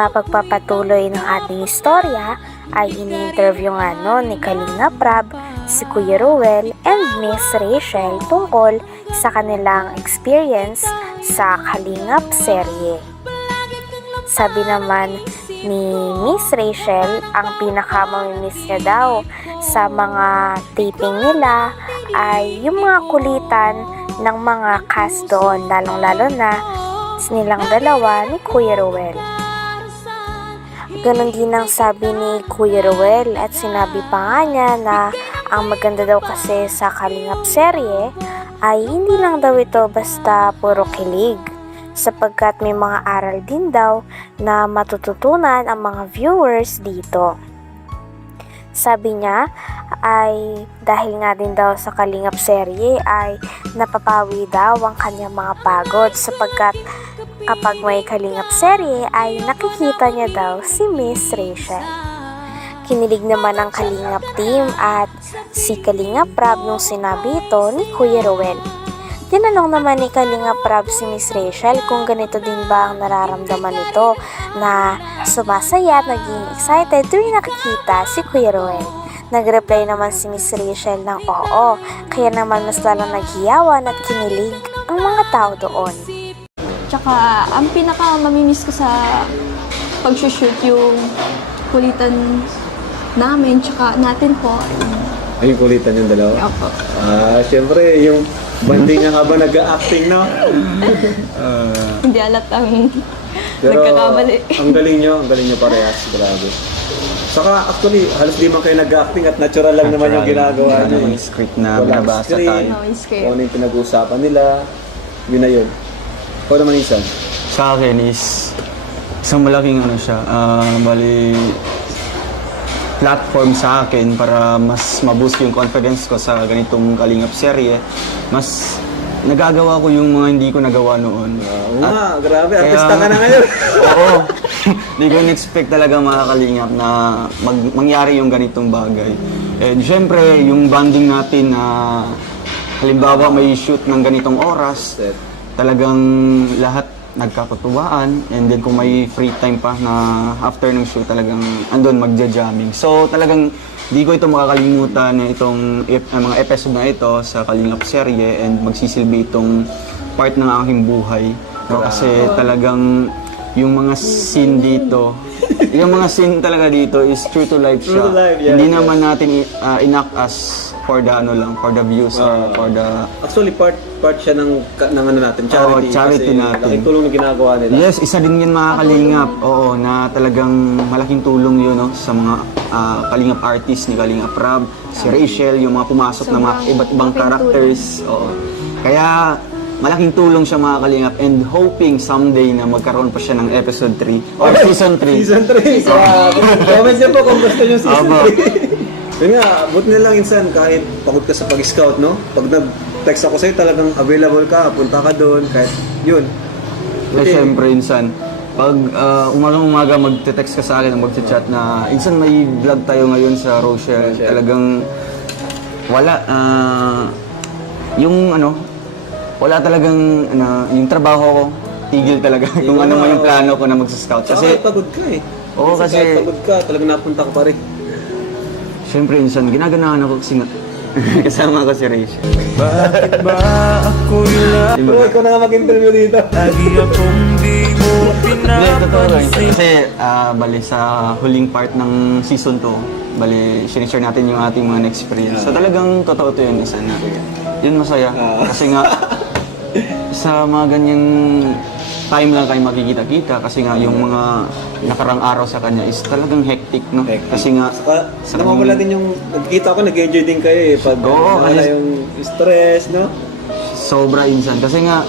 Sa pagpapatuloy ng ating istorya ay ini-interview nga no ni Kalinga Prab si Kuya Ruel and Miss Rachel tungkol sa kanilang experience sa Kalingap serye. Sabi naman ni Miss Rachel, ang pinakamamimiss niya daw sa mga taping nila ay yung mga kulitan ng mga cast doon, lalong-lalo na nilang dalawa ni Kuya Ruel. Ganon din ang sabi ni Kuya Ruel at sinabi pa nga niya na ang maganda daw kasi sa Kalingap serye ay hindi lang daw ito basta puro kilig sapagkat may mga aral din daw na matututunan ang mga viewers dito. Sabi niya ay dahil nga din daw sa Kalingap serye ay napapawi daw ang kanyang mga pagod sapagkat kapag may Kalingap serye ay nakikita niya daw si Miss Rachel. Kinilig naman ang Kalingap team at si Kalingap Prab nung sinabi ito ni Kuya Rowel. Tinanong naman ni Kalingap Prab si Miss Rachel kung ganito din ba ang nararamdaman nito na sumasaya at naging excited tuwing nakikita si Kuya Rowel. Nag-reply naman si Miss Rachel ng oo, kaya naman mas lalong naghiyawan at kinilig ang mga tao doon. Tsaka, ang pinaka mamimiss ko sa pag-shoot yung kulitan namin, tsaka natin po. Ay, kulitan yung dalawa? Opo. Ah, syempre, yung banding nga ba nag-acting, no? Ah, Hindi alat ang pero, nagkakamali. ang galing nyo, ang galing nyo parehas, grabe. Saka, actually, halos di man kayo nag-acting at natural lang naman yung ginagawa Wala nyo. namang eh. script na Walang binabasa script, tayo. No, yung script. Kung ano yung pinag-uusapan nila, yun na yun. Ikaw naman, Isan. Sa akin is isang malaking ano siya, ah, bali platform sa akin para mas maboost yung confidence ko sa ganitong kalingap serye. Mas nagagawa ko yung mga hindi ko nagawa noon. Oo nga, grabe, Kaya- artista ka na ngayon. Oo. Hindi ko in-expect talaga mga kalingap na mag, mangyari yung ganitong bagay. And syempre, yung bonding natin na halimbawa may shoot ng ganitong oras, talagang lahat nagkakatuwaan and then kung may free time pa na after ng shoot talagang andun magja-jamming. So talagang di ko ito makakalimutan na itong ep- ang mga episode na ito sa Kalingap serye and magsisilbi itong part ng aking buhay. No, kasi talagang yung mga scene dito, yung mga scene talaga dito is true to life siya. True to life, yeah, Hindi yeah. naman natin uh, enact as for the ano lang, for the views or for the Actually, part part siya ng, ka- ng ano natin, charity. Oo, charity kasi natin. Laking tulong na ginagawa nila. Yes, isa din yun mga kalingap. Oo, na talagang malaking tulong yun no, sa mga ah, kalingap artists ni Kalingap Rab, si Rachel, yung mga pumasok na mga Sobrang iba't ibang characters. Oo. Kaya malaking tulong siya mga kalingap and hoping someday na magkaroon pa siya ng episode 3 or season 3. Season 3. Grabe. Comment niyo po kung gusto niyo season Aba. 3. Yun nga, buti na lang insan kahit pagod ka sa pag-scout, no? Pag nag-text ako sa'yo, talagang available ka, punta ka doon, kahit yun. Eh, syempre, insan, pag uh, umagang-umaga magte-text ka sa akin magte-chat na, insan may vlog tayo ngayon sa Rochelle. Rochelle. Talagang wala, ah, yung ano, wala talagang, ano, yung trabaho ko, tigil talaga kung ano man yung plano ko na mag-scout. Kasi Kasi, kahit pagod ka eh. Oo, Minsan kasi- Kahit pagod ka, talagang napunta ka pa rin. Syempre, insan, ginaganahan ako kasi nga, kasama ko si Rachel. Bakit ba ako'y Pero ikaw na nga mag-interview dito. lagi akong di mo Hindi, totoo lang. pinapansin? Kasi, ah, bali sa huling part ng season 2, bali, sinishare natin yung ating mga experience. So talagang totoo to yun, isa na. Yun masaya. Ah. Kasi nga, sa mga ganyang time lang kayo makikita-kita kasi nga yung mga nakarang araw sa kanya is talagang hectic, no? Hectic. Kasi nga, Saka, sa kanyang- din yung, nagkikita ko, nag-enjoy din kayo eh. Pag Oo, nawala kasi- yung stress, no? sobra insan. Kasi nga,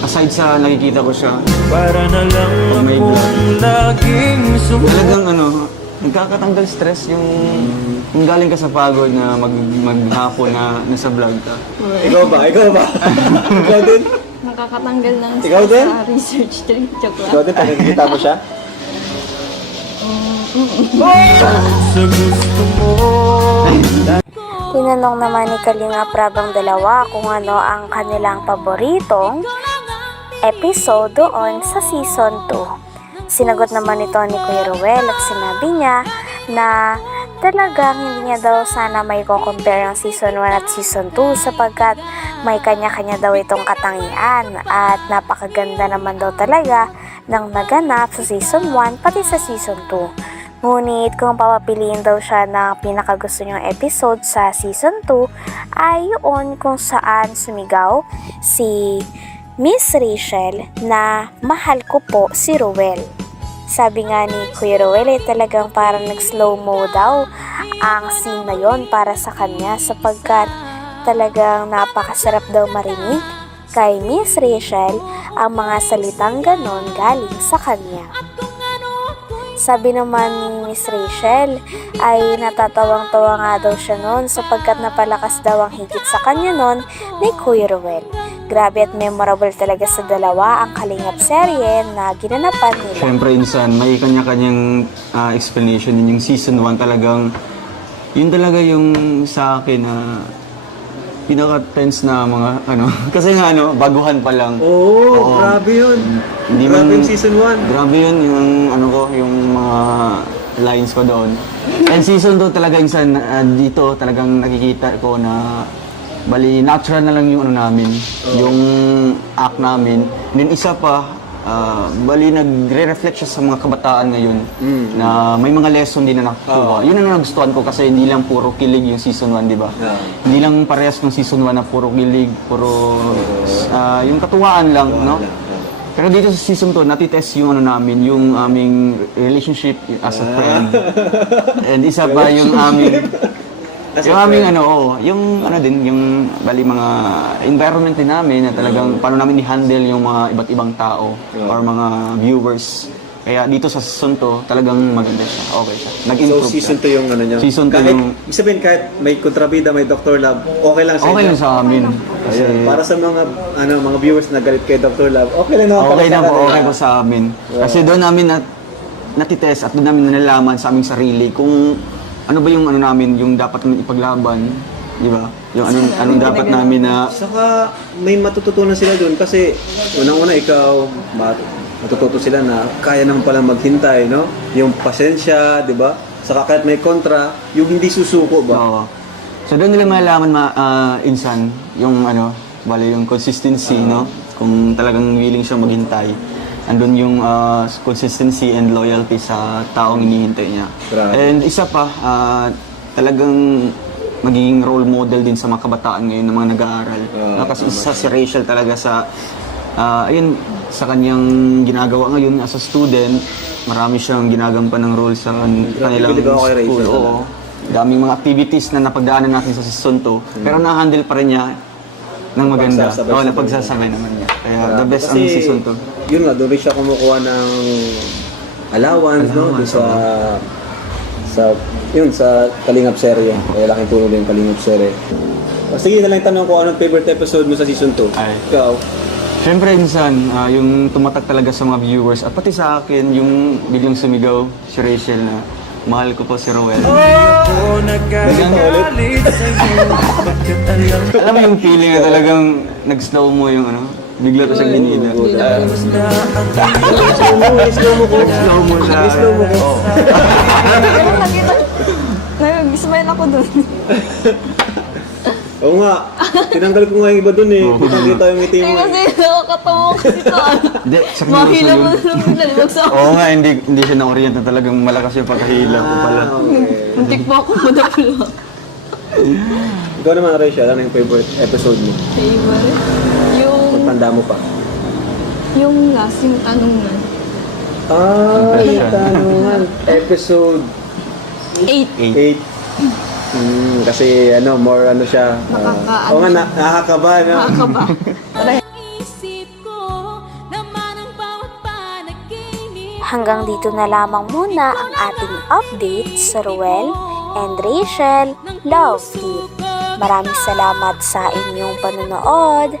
aside sa nakikita ko siya, Para na lang Oh my laging sumusunod talagang ano, nagkakatanggal stress yung, yung galing ka sa pagod na mag, maghapon na nasa vlog ka. Ikaw ba? Ikaw ba? Ikaw din? Nakakatanggal ng Ikaw din? sa research trip. Joke Ikaw lang. din, pag nakikita mo siya? Tinanong naman ni Kalinga Prabang dalawa kung ano ang kanilang paboritong episode doon sa season 2. Sinagot naman ito ni Kuya Ruel at sinabi niya na talagang hindi niya daw sana may compare ang season 1 at season 2 sapagkat may kanya-kanya daw itong katangian at napakaganda naman daw talaga ng naganap sa season 1 pati sa season 2. Ngunit kung papapiliin daw siya ng pinakagusto niyang episode sa season 2 ay yun kung saan sumigaw si Miss Rachel na mahal ko po si Ruel. Sabi nga ni Kuya Ruel ay talagang parang nag-slow mo daw ang scene na yon para sa kanya sapagkat talagang napakasarap daw marinig kay Miss Rachel ang mga salitang ganon galing sa kanya. Sabi naman ni Miss Rachel ay natatawang-tawa nga daw siya noon sapagkat napalakas daw ang higit sa kanya noon ni Kuya Ruel. Grabe at memorable talaga sa dalawa ang kalingap serye na ginanapan nila. Siyempre, insan, may kanya-kanyang ah, explanation din. Yung season 1 talagang, yun talaga yung sa akin na pinaka-tense na mga ano. Kasi nga ano, baguhan pa lang. Oo, Oo. grabe yun. Hindi grabe man- yung season 1. Grabe yun, yung ano ko, yung mga lines ko doon. And season 2 talaga insan, ah, dito talagang nakikita ko na bali natural na lang yung ano namin, yung act namin. Then isa pa, ah, bali nagre-reflect siya sa mga kabataan ngayon na may mga lesson din na nakukuha. Yun ang nagustuhan ko kasi hindi lang puro kilig yung season 1, di ba? Yeah. Hindi lang parehas ng season 1 na puro kilig, puro ah, yung katuwaan lang, no? Pero dito sa season 2, natitest yung ano namin, yung aming relationship as a friend. And isa pa yung aming As yung aming ano, oo, yung ano din, yung bali mga environment din namin na talagang paano namin i-handle yung mga iba't ibang tao Yeah. or mga viewers. Kaya dito sa season 2, talagang maganda siya. Okay siya. So, Nag-improve season siya. 2 yung ano niya. Season two kahit, yung- Ibig sabihin, kahit may kontrabida, may Dr. Love, okay lang sa Okay inyo. lang sa amin. Kasi Ayun, para sa mga ano mga viewers na galit kay Dr. Love, okay lang naman okay para na sa po, kanila. okay po sa amin. Kasi doon namin na, natitest at doon namin nalalaman sa aming sarili kung ano ba yung ano namin, yung dapat namin ipaglaban, di ba? Yung anong, anong dapat namin na Saka may matututunan sila doon kasi unang-una ikaw mat- matututo sila na kaya naman pala maghintay, no? Yung pasensya, 'di ba? Saka kahit may kontra, yung hindi susuko ba? Oo. So doon nila malalaman ma, ah, insan yung ano, bali yung consistency, no? Kung talagang willing siya maghintay. Andun yung ah, consistency and loyalty sa taong inihintay niya. Grabe. And isa pa, ah, talagang magiging role model din sa mga kabataan ngayon ng mga nag-aaral. No, kasi isa si Rachel talaga sa ah, ayun sa kanyang ginagawa ngayon as a student, marami siyang ginagampan ng role sa kan- kanilang school. Oo. Daming mga activities na napagdaanan natin sa season 2, pero na-handle pa rin niya ng maganda. Oo, napagsasabay naman niya. Kaya the best ang season 2. Yun nga, doon rin siya kumukuha ng allowance, no? Doon sa sa yun sa Kalingap serye. Kaya laking tulong din yung Kalingap serye. O, sige na lang tanong ko anong favorite episode mo sa season 2? Ay. Ikaw? Siyempre, insan, ah, yung tumatak talaga sa mga viewers at pati sa akin, yung biglang sumigaw si Rachel na mahal ko po si Rowell. Nagagalit sa'yo Bakit alam mo yung feeling na talagang nag-slow mo yung ano, bigla ko siyang ginila. na Slow mo, slow mo ko. Slow mo siya. slow mo ko. Pero nakita, nag-smile ako dun. Oo nga. Tinanggal ko nga yung iba dun eh. Kitang kita yung ngiti Eh mo. kasi nakakatawa sa ano. Hindi, seryoso Mahila mo yun. na lang bigla sa Oo nga, hindi, hindi siya na-orient na talagang malakas yung pagkahila ko pala. Ah. Muntik pa ako madapula. Ikaw naman, Rachel, ano yung favorite episode mo? Favorite? Tanda mo pa. Yung last, yung tanungan. Ah, yung tanungan. Episode 8. 8. Mm, kasi ano, more ano siya. ah, Nakaka- Oo nga, na, nakakaba, no? Nakakaba. Isip ko naman ang bawat panaginip Hanggang dito na lamang muna ang ating update sa Ruel and Rachel Love Team. Maraming salamat sa inyong panonood.